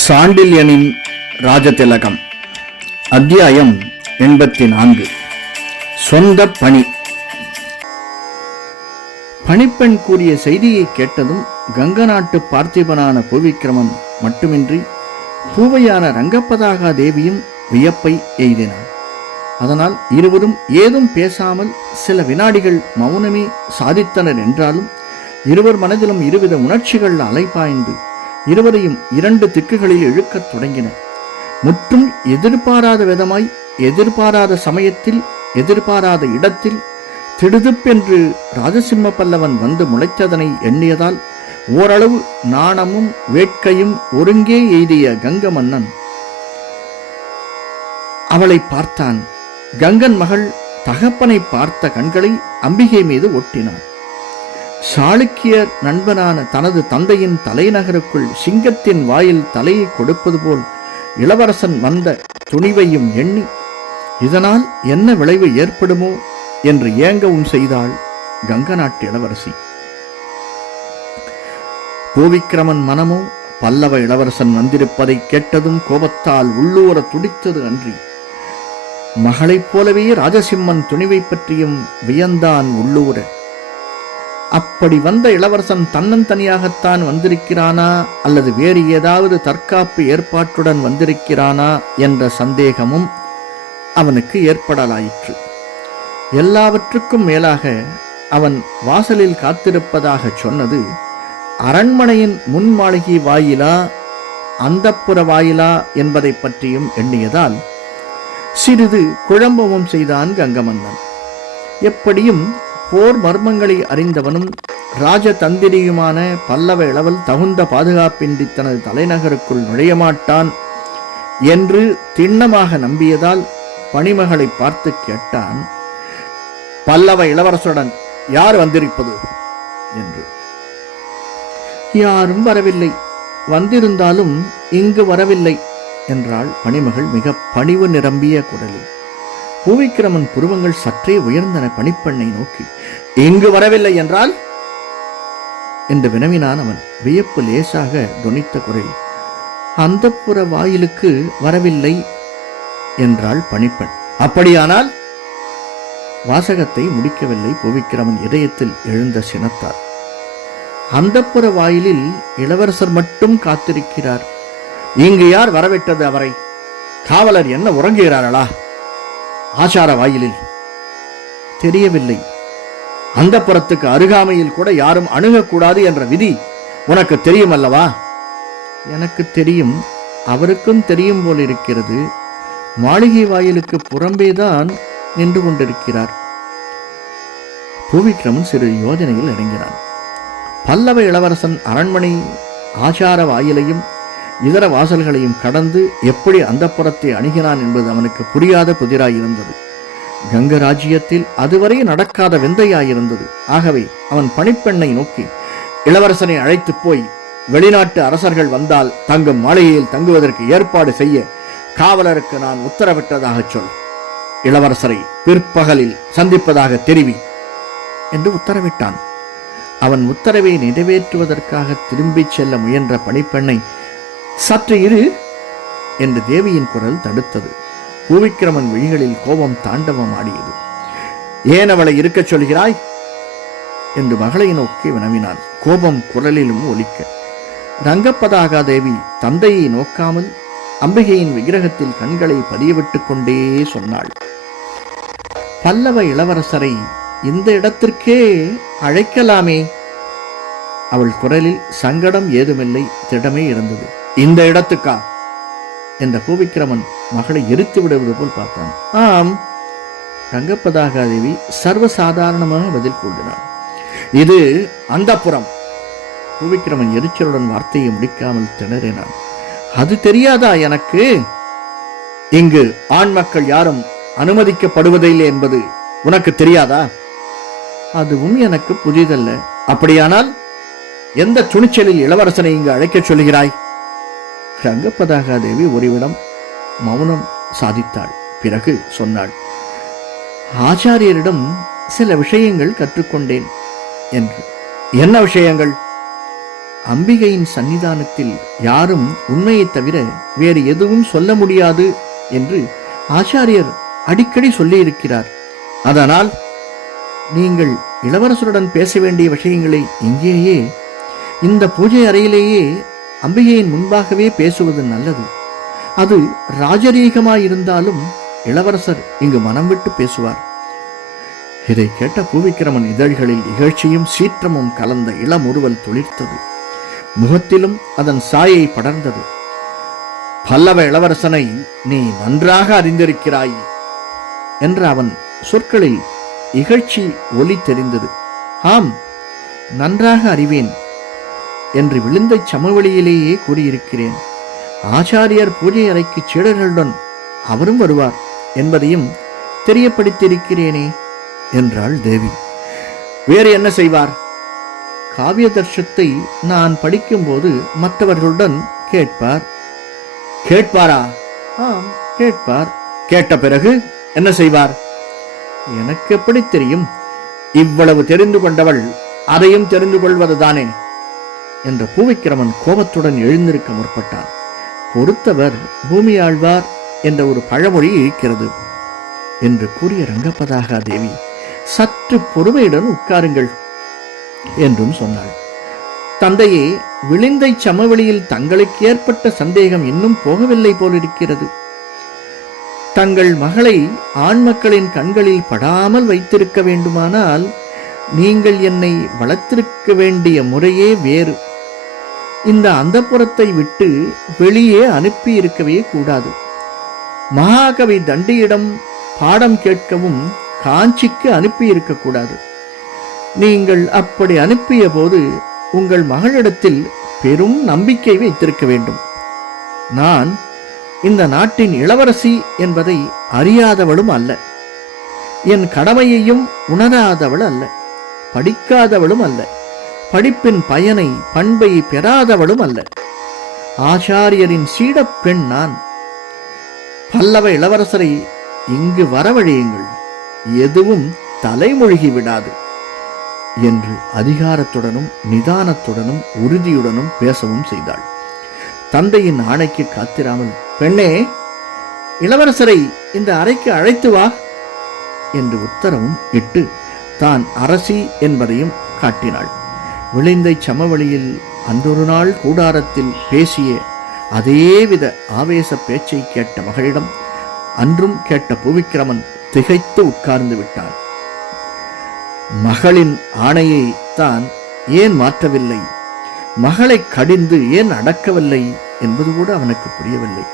சாண்டில்யனின் ராஜதிலகம் அத்தியாயம் எண்பத்தி நான்கு சொந்த பணி. பணிப்பெண் கூறிய செய்தியை கேட்டதும் கங்க நாட்டு பார்த்திபனான புவிக்கிரமன் மட்டுமின்றி பூவையான ரங்கப்பதாகா தேவியும் வியப்பை எய்தினார். அதனால் இருவரும் ஏதும் பேசாமல் சில வினாடிகள் மௌனமே சாதித்தனர் என்றாலும் இருவர் மனதிலும் இருவித உணர்ச்சிகள் அலைபாய்ந்து இருவரையும் இரண்டு திக்குகளில் இழுக்கத் தொடங்கின. முற்றும் எதிர்பாராத விதமாய் எதிர்பாராத சமயத்தில் எதிர்பாராத இடத்தில் திடுதுப்பென்று ராஜசிம்ம பல்லவன் வந்து முளைத்ததனை எண்ணியதால் ஓரளவு நாணமும் வேட்கையும் ஒருங்கே எய்திய கங்க மன்னன் அவளை பார்த்தான். கங்கன் மகள் தகப்பனை பார்த்த கண்களை அம்பிகை மீது ஒட்டினான். சாளுக்கியர் நண்பனான தனது தந்தையின் தலைநகருக்குள் சிங்கத்தின் வாயில் தலையை கொடுப்பது போல் இளவரசன் வந்த துணிவையும் எண்ணி இதனால் என்ன விளைவு ஏற்படுமோ? என்று ஏங்கவும் செய்தாள் கங்க நாட்டு இளவரசி. கோவிக்கிரமன் மனமோ பல்லவ இளவரசன் வந்திருப்பதை கேட்டதும் கோபத்தால் உள்ளூர துடித்தது அன்றி மகளைப் போலவே ராஜசிம்மன் துணிவை பற்றியும் வியந்தான் உள்ளூர. அப்படி வந்த இளவரசன் தன்னந்தனியாகத்தான் வந்திருக்கிறானா? அல்லது வேறு ஏதாவது தற்காப்பு ஏற்பாட்டுடன் வந்திருக்கிறானா? என்ற சந்தேகமும் அவனுக்கு ஏற்படலாயிற்று. எல்லாவற்றுக்கும் மேலாக அவன் வாசலில் காத்திருப்பதாக சொன்னது அரண்மனையின் முன் மாளிகை வாயிலா அந்தப்புற வாயிலா என்பதை பற்றியும் எண்ணியதால் சிறிது குழம்பவும் செய்தான் கங்கமன்னன். எப்படியும் போர் மர்மங்களை அறிந்தவனும் ராஜதந்திரியுமான பல்லவ இளவல் தகுந்த பாதுகாப்பின்றி தனது தலைநகருக்குள் நுழைய மாட்டான் என்று திண்ணமாக நம்பியதால் பணிமகளை பார்த்து கேட்டான் பல்லவ இளவரசருடன் யார் வந்திருப்பது? என்று. யாரும் வரவில்லை. வந்திருந்தாலும் இங்கு வரவில்லை என்றாள் பணிமகள் மிக பணிவு நிரம்பிய குரலில் பூவிக்கிரமன் புருவங்கள் சற்றே உயர்ந்தன பணிப்பெண்ணை நோக்கி. இங்கு வரவில்லை என்றால்? என்று வினவினான் அவன். வியப்பு லேசாக துணித்த குரல். அந்தப்புற வாயிலுக்கு வரவில்லை என்றாள் பணிப்பெண். அப்படியானால்? வாசகத்தை முடிக்கவில்லை. புவிக்கிரமன் இதயத்தில் எழுந்த சினத்தார் அந்தப்புற வாயிலில் இளவரசர் மட்டும் காத்திருக்கிறார். இங்கு யார் வரவிட்டது அவரை? காவலர் என்ன உறங்குகிறார்களா? ஆச்சார வாயிலில் தெரியவில்லை. அந்த புறத்துக்கு அருகாமையில் கூட யாரும் அணுகக்கூடாது என்ற விதி உனக்கு தெரியும் அல்லவா எனக்கு தெரியும். அவருக்கும் தெரியும் போல் இருக்கிறது மாளிகை வாயிலுக்கு புறம்பேதான் நின்று கொண்டிருக்கிறார். பூவிக்ரமன் சிறு யோஜனையில் இறங்கினான். பல்லவ இளவரசன் அரண்மனை ஆச்சார வாயிலையும் இதர வாசல்களையும் கடந்து எப்படி அந்த புறத்தை அணுகினான் என்பது அவனுக்கு புரியாத புதிராயிருந்தது கங்க ராஜ்யத்தில் அதுவரை நடக்காத விந்தையாயிருந்தது. ஆகவே அவன் பணிப்பெண்ணை நோக்கி இளவரசனை அழைத்து போய் வெளிநாட்டு அரசர்கள் வந்தால் தங்கும் மாளிகையில் தங்குவதற்கு ஏற்பாடு செய்ய காவலருக்கு நான் உத்தரவிட்டதாகச் சொல். இளவரசரை பிற்பகலில் சந்திப்பதாக தெரிவி. என்று உத்தரவிட்டான். அவன் உத்தரவை நிறைவேற்றுவதற்காக திரும்பிச் செல்ல முயன்ற பணிப்பெண்ணை சற்று இரு என்று தேவியின் குரல் தடுத்தது. பூவிக்கிரமன் விழிகளில் கோபம் தாண்டவம் ஆடியது. ஏன் அவளை இருக்கச் சொல்கிறாய்? என்று மகளை நோக்கி வினவினான். கோபம் குரலிலும் ஒலிக்க. ரங்கப்பதாகா தேவி தந்தையை நோக்காமல் அம்பிகையின் விக்கிரகத்தில் கண்களை பதியவிட்டுக் கொண்டே சொன்னாள். பல்லவ இளவரசரை இந்த இடத்திற்கே அழைக்கலாமே. அவள் குரலில் சங்கடம் ஏதுமில்லை திடமே இருந்தது. இந்த இடத்துக்கா? என்ற பூவிக்கிரமன் மகளை எரித்து விடுவது போல் பார்த்தான். ஆம் ரங்கப்பதாகாதேவி சர்வசாதாரணமாக பதில் கூறினார் இது அந்தப்புறம். பூவிக்கிரமன் எரிச்சலுடன் வார்த்தையை முடிக்காமல் திணறினான். அது தெரியாதா எனக்கு? இங்கு ஆண் மக்கள் யாரும் அனுமதிக்கப்படுவதில்லை என்பது உனக்கு தெரியாதா? அதுவும் எனக்கு புதிதல்ல. அப்படியானால் எந்த துணிச்சலில் இளவரசனை இங்கு அழைக்கச் சொல்கிறாய் ரங்கப்பதாகா தேவி ஒருவிடம் மௌனம் சாதித்தாள். பிறகு சொன்னாள் ஆச்சாரியரிடம் சில விஷயங்கள் கற்றுக்கொண்டேன். என்று. என்ன விஷயங்கள்? அம்பிகையின் சன்னிதானத்தில் யாரும் உண்மையைத் தவிர வேறு எதுவும் சொல்ல முடியாது என்று ஆச்சாரியர் அடிக்கடி சொல்லியிருக்கிறார். அதனால் நீங்கள் இளவரசருடன் பேச வேண்டிய விஷயங்களை இங்கேயே இந்த பூஜை அறையிலேயே அம்பிகையின் முன்பாகவே பேசுவது நல்லது. அது ராஜரீகமாயிருந்தாலும் இளவரசர் இங்கு மனம் விட்டு பேசுவார். இதை கேட்ட பூவிக்கிரமன் இதழ்களில் இகழ்ச்சியும் சீற்றமும் கலந்த இளமுறுவல் துளிர்த்தது. முகத்திலும் அதன் சாயை படர்ந்தது. பல்லவ இளவரசனை நீ நன்றாக அறிந்திருக்கிறாய் என்ற அவன் சொற்களில் இகழ்ச்சி ஒலி தெரிந்தது. ஆம் நன்றாக அறிவேன் என்று விழுந்த சமவெளியிலேயே கூறியிருக்கிறேன். ஆச்சாரியர் பூஜை அறைக்கு சீடர்களுடன் அவரும் வருவார் என்பதையும் தெரியப்படுத்தியிருக்கிறேனே என்றாள் தேவி. வேறு என்ன செய்வார்? காவிய தர்ஷத்தை நான் படிக்கும்போது மற்றவர்களுடன் கேட்பார். கேட்பாரா? ஆம். கேட்பார். கேட்ட பிறகு என்ன செய்வார்? எனக்கு எப்படி தெரியும்? இவ்வளவு தெரிந்து கொண்டவள் அதையும் தெரிந்து கொள்வதுதானே? என்ற பூவிக்கிரமன் கோபத்துடன் எழுந்திருக்க முற்பட்டான். பொறுத்தவர் பூமி ஆழ்வார் என்ற ஒரு பழமொழி இருக்கிறது என்று கூறிய ரங்கப்பதாகா தேவி சற்று பொறுமையுடன் உட்காருங்கள் என்றும் சொன்னாள். தந்தையே விழுந்தை சமவெளியில் தங்களுக்கு ஏற்பட்ட சந்தேகம் இன்னும் போகவில்லை போலிருக்கிறது. தங்கள் மகளை ஆண் மக்களின் கண்களில் படாமல் வைத்திருக்க வேண்டுமானால் நீங்கள் என்னை வளர்த்திருக்க வேண்டிய முறையே வேறு. இந்த அந்தப்புறத்தை விட்டு வெளியே அனுப்பி இருக்கவே கூடாது. மகாகவி தண்டியிடம் பாடம் கேட்கவும் காஞ்சிக்கு அனுப்பி இருக்கக்கூடாது நீங்கள் அப்படி அனுப்பிய போது உங்கள் மகளிடத்தில் பெரும் நம்பிக்கை வைத்திருக்க வேண்டும். நான் இந்த நாட்டின் இளவரசி என்பதை அறியாதவளும் அல்ல. என் கடமையையும் உணராதவள் அல்ல. படிக்காதவளும் அல்ல. படிப்பின் பயனை பண்பை பெறாதவளும் அல்ல ஆச்சாரியரின் சீடப் பெண் நான். பல்லவ இளவரசரை இங்கு வரவழையுங்கள். எதுவும் தலைமொழிகி விடாது என்று அதிகாரத்துடனும் நிதானத்துடனும் உறுதியுடனும் பேசவும் செய்தாள். தந்தையின் ஆணைக்கு காத்திராமல் பெண்ணே இளவரசரை இந்த அறைக்கு அழைத்து வா என்று உத்தரவும் இட்டு தான் அரசி என்பதையும் காட்டினாள். விளைந்தை சமவெளியில் அன்றொரு நாள் கூடாரத்தில் பேசிய அதேவித ஆவேச பேச்சை கேட்ட மகளிடம் அன்றும் கேட்ட புவிக்கிரமன் திகைத்து உட்கார்ந்து விட்டான். மகளின் ஆணையை தான் ஏன் மாற்றவில்லை? மகளை கடிந்து ஏன் அடக்கவில்லை என்பது கூட அவனுக்கு புரியவில்லை.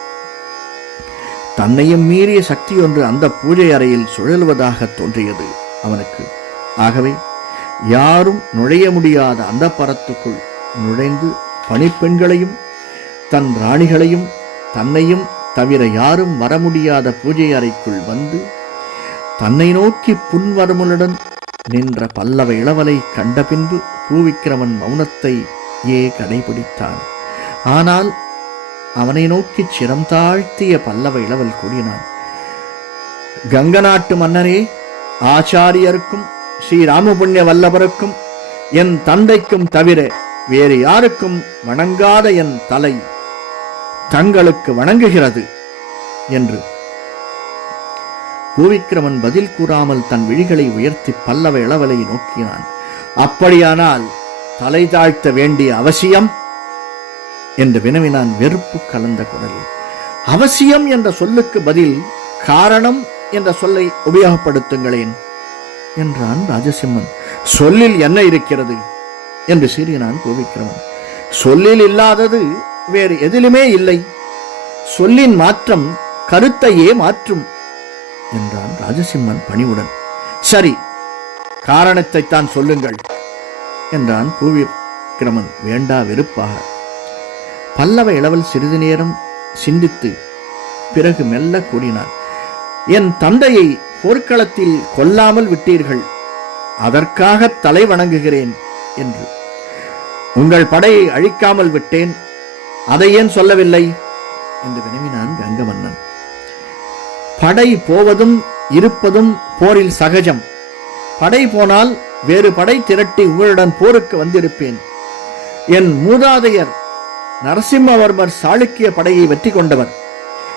தன்னையும் மீறிய சக்தி ஒன்று அந்த பூஜை அறையில் சுழல்வதாக தோன்றியது அவனுக்கு. ஆகவே யாரும் நுழைய முடியாத அந்த பரத்துக்குள் நுழைந்து பணிப்பெண்களையும் தன் ராணிகளையும் தன்னையும் தவிர யாரும் வர முடியாத பூஜை அறைக்குள் வந்து தன்னை நோக்கி புன்வரமுடன் நின்ற பல்லவ இளவலை கண்ட பின்பு பூவிக்கிரமன் மௌனத்தை ஏ கடைபிடித்தான். ஆனால் அவனை நோக்கி சிரம் தாழ்த்திய பல்லவ இளவல் கூறினான் கங்க நாட்டு மன்னரே ஆச்சாரியருக்கும் ஸ்ரீ வல்லவருக்கும் என் தந்தைக்கும் தவிர வேறு யாருக்கும் வணங்காத என் தலை தங்களுக்கு வணங்குகிறது என்று. கோவிக்கிரமன் பதில் கூறாமல் தன் விழிகளை உயர்த்தி பல்லவ இளவலை நோக்கினான். அப்படியானால் தலை தாழ்த்த வேண்டிய அவசியம்? என்று வினவினான் வெறுப்பு கலந்த குரலில். அவசியம் என்ற சொல்லுக்கு பதில் காரணம் என்ற சொல்லை உபயோகப்படுத்துங்களேன். என்றான் ராஜசிம்மன். சொல்லில் என்ன இருக்கிறது? என்று சீறினான் பூவிக்கிரமன் சொல்லில் இல்லாதது வேறு எதிலுமே இல்லை. சொல்லின் மாற்றம் கருத்தையே மாற்றும் என்றான் ராஜசிம்மன் பணிவுடன். சரி காரணத்தை தான் சொல்லுங்கள் என்றான் பூவிக்கிரமன் வேண்டா வெறுப்பாக. பல்லவ இளவல் சிறிது நேரம் சிந்தித்து பிறகு மெல்ல கூறினான் என் தந்தையை போர்க்களத்தில் கொல்லாமல் விட்டீர்கள். அதற்காக தலை வணங்குகிறேன் என்று. உங்கள் படையை அழிக்காமல் விட்டேன். அதை ஏன் சொல்லவில்லை? என்று வினவினான் கங்கமன்னன். படை போவதும் இருப்பதும் போரில் சகஜம். படை போனால் வேறு படை திரட்டி உங்களுடன் போருக்கு வந்திருப்பேன். என் மூதாதையர் நரசிம்மவர்மர் சாளுக்கிய படையை வெற்றி கொண்டவர்.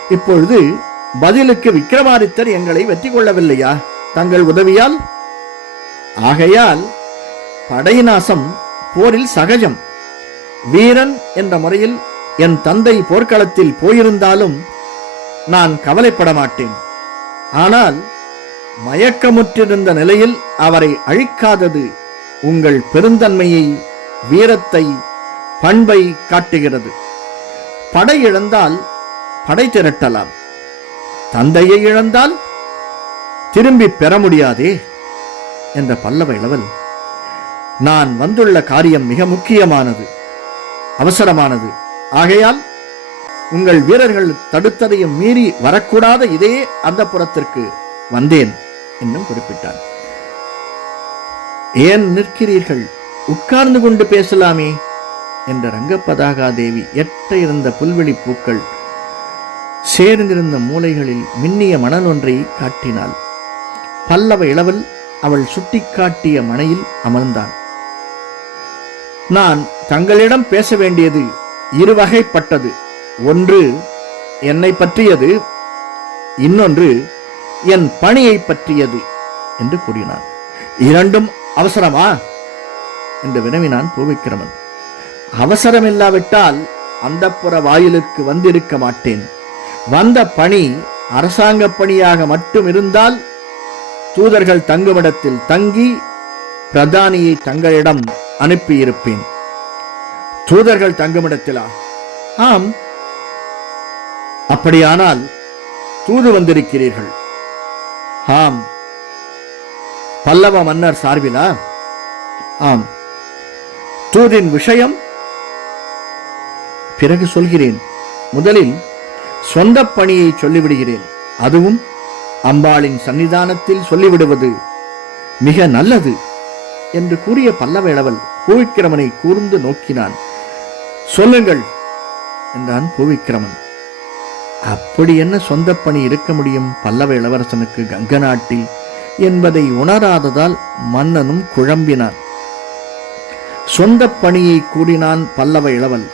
இப்பொழுது பதிலுக்கு விக்ரமாதித்தர் எங்களை வெற்றி கொள்ளவில்லையா தங்கள் உதவியால்? ஆகையால் படைநாசம் போரில் சகஜம். வீரன் என்ற முறையில் என் தந்தை போர்க்களத்தில் போயிருந்தாலும் நான் கவலைப்பட மாட்டேன் ஆனால் மயக்கமுற்றிருந்த நிலையில் அவரை அழிக்காதது உங்கள் பெருந்தன்மையை வீரத்தை பண்பை காட்டுகிறது. படை இழந்தால் படை திரட்டலாம். தந்தையை இழந்தால் திரும்பி பெற முடியாதே என்ற பல்லவ இளவல். நான் வந்துள்ள காரியம் மிக முக்கியமானது அவசரமானது. ஆகையால் உங்கள் வீரர்கள் தடுத்ததையும் மீறி வரக்கூடாத இதே அந்த புறத்திற்கு வந்தேன் என்னும் குறிப்பிட்டார். ஏன் நிற்கிறீர்கள்? உட்கார்ந்து கொண்டு பேசலாமே என்ற ரங்கப்பதாகா தேவி எட்ட இருந்த புல்வெளி பூக்கள் சேர்ந்திருந்த மூலைகளில் மின்னிய மணல் ஒன்றை காட்டினாள். பல்லவ இளவல் அவள் சுட்டிக்காட்டிய மனையில் அமர்ந்தான். நான் தங்களிடம் பேச வேண்டியது இருவகைப்பட்டது. ஒன்று என்னை பற்றியது இன்னொன்று என் பணியை பற்றியது என்று கூறினான். இரண்டும் அவசரமா? என்று வினவினான் பூவிக்கிரமன். அவசரமில்லாவிட்டால் அந்தப்புற வாயிலுக்கு வந்திருக்க மாட்டேன். வந்த பணி அரசாங்க பணியாக மட்டும் இருந்தால் தூதர்கள் தங்குமிடத்தில் தங்கி பிரதானியை தங்களிடம் அனுப்பியிருப்பேன். தூதர்கள் தங்குமிடத்திலா? ஆம். அப்படியானால் தூது வந்திருக்கிறீர்கள். ஆம். பல்லவ மன்னர் சார்பிலா? ஆம். தூதின் விஷயம்? பிறகு சொல்கிறேன். முதலில் சொந்த பணியை சொல்லிவிடுகிறேன். அதுவும் அம்பாளின் சன்னிதானத்தில் சொல்லிவிடுவது மிக நல்லது என்று கூறிய பல்லவேளவல் பூவிக்கிரமனை கூர்ந்து நோக்கினான். சொல்லுங்கள் என்றான் பூவிக்கிரமன். அப்படி என்ன சொந்த பணி இருக்க முடியும் பல்லவ இளவரசனுக்கு கங்க நாட்டில்? என்பதை உணராததால் மன்னனும் குழம்பினான். சொந்த பணியை கூறினான் பல்லவ இளவல்.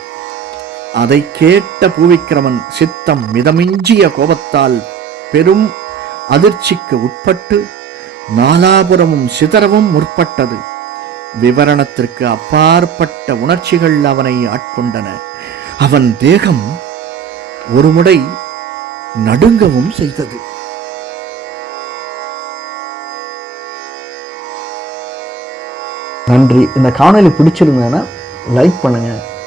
அதை கேட்ட பூவிக்கிரமன் சித்தம் மிதமிஞ்சிய கோபத்தால் பெரும் அதிர்ச்சிக்கு உட்பட்டு நாலாபுரமும் சிதறவும் முற்பட்டது. விவரணத்திற்கு அப்பாற்பட்ட உணர்ச்சிகள் அவனை ஆட்கொண்டன. அவன் தேகம் ஒருமுறை நடுங்கவும் செய்தது. நன்றி. இந்த காணொலி பிடிச்சிருந்தேன்னா லைக் பண்ணுங்கள்